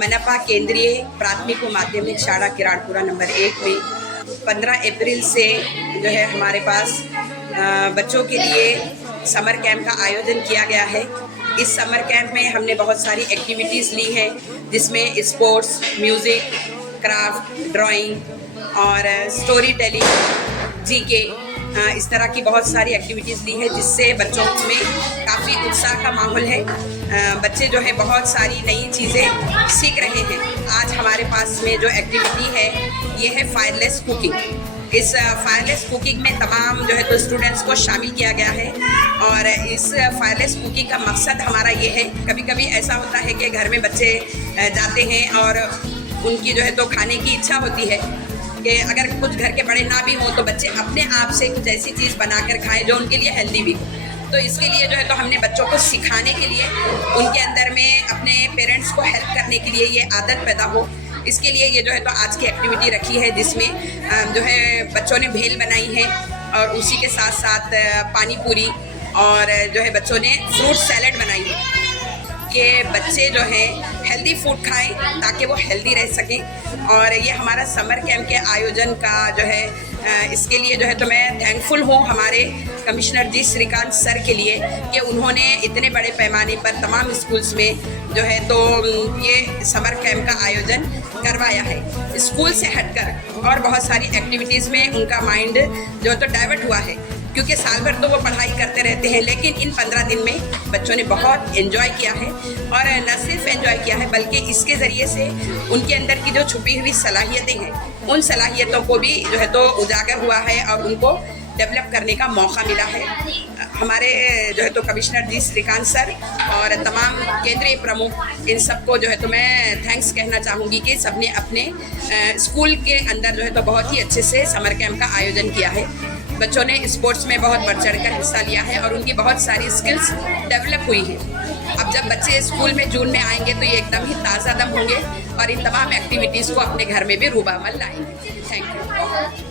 मनपा केंद्रीय प्राथमिक व माध्यमिक शाला किराड़पुरा नंबर 1 में 15 अप्रैल से जो है हमारे पास बच्चों के लिए समर कैंप का आयोजन किया गया है। इस समर कैंप में हमने बहुत सारी एक्टिविटीज़ ली हैं, जिसमें स्पोर्ट्स, म्यूज़िक, क्राफ्ट, ड्राइंग और स्टोरी टेलिंग, जीके, इस तरह की बहुत सारी एक्टिविटीज़ ली है, जिससे बच्चों में काफ़ी उत्साह का माहौल है। बच्चे जो है बहुत सारी नई चीज़ें सीख रहे हैं। आज हमारे पास में जो एक्टिविटी है ये है फायरलेस कुकिंग। इस फायरलेस कुकिंग में तमाम जो है तो स्टूडेंट्स को शामिल किया गया है और इस फायरलेस कुकिंग का मकसद हमारा ये है, कभी कभी ऐसा होता है कि घर में बच्चे जाते हैं और उनकी जो है तो खाने की इच्छा होती है कि अगर कुछ घर के बड़े ना भी हों तो बच्चे अपने आप से कुछ ऐसी चीज़ बनाकर खाएं जो उनके लिए हेल्दी भी हो। तो इसके लिए जो है तो हमने बच्चों को सिखाने के लिए, उनके अंदर में अपने पेरेंट्स को हेल्प करने के लिए ये आदत पैदा हो, इसके लिए ये जो है तो आज की एक्टिविटी रखी है, जिसमें जो है बच्चों ने भेल बनाई है और उसी के साथ साथ पानी पूरी और जो है बच्चों ने फ्रूट सैलेड बनाई है कि बच्चे जो है हेल्दी फूड खाएं ताकि वो हेल्दी रह सकें। और ये हमारा समर कैंप के आयोजन का जो है इसके लिए जो है तो मैं थैंकफुल हूँ हमारे कमिश्नर जी श्रीकांत सर के लिए कि उन्होंने इतने बड़े पैमाने पर तमाम स्कूल्स में जो है तो ये समर कैंप का आयोजन करवाया है। स्कूल से हटकर और बहुत सारी एक्टिविटीज़ में उनका माइंड जो है तो डाइवर्ट हुआ है, क्योंकि साल भर तो वो पढ़ाई करते रहते हैं, लेकिन इन 15 दिन में बच्चों ने बहुत एंजॉय किया है और न सिर्फ एंजॉय किया है बल्कि इसके ज़रिए से उनके अंदर की जो छुपी हुई सलाहियतें हैं उन सलाहियतों को भी जो है तो उजागर हुआ है और उनको डेवलप करने का मौका मिला है। हमारे जो है तो कमिश्नर जी श्रीकांत सर और तमाम केंद्रीय प्रमुख, इन सबको जो है तो मैं थैंक्स कहना चाहूँगी कि सबने अपने स्कूल के अंदर जो है तो बहुत ही अच्छे से समर कैंप का आयोजन किया है। बच्चों ने स्पोर्ट्स में बहुत बढ़ चढ़ कर हिस्सा लिया है और उनकी बहुत सारी स्किल्स डेवलप हुई हैं। अब जब बच्चे स्कूल में जून में आएंगे तो ये एकदम ही ताज़ा दम होंगे और इन तमाम एक्टिविटीज़ को अपने घर में भी रूबामल लाएंगे। Thank you.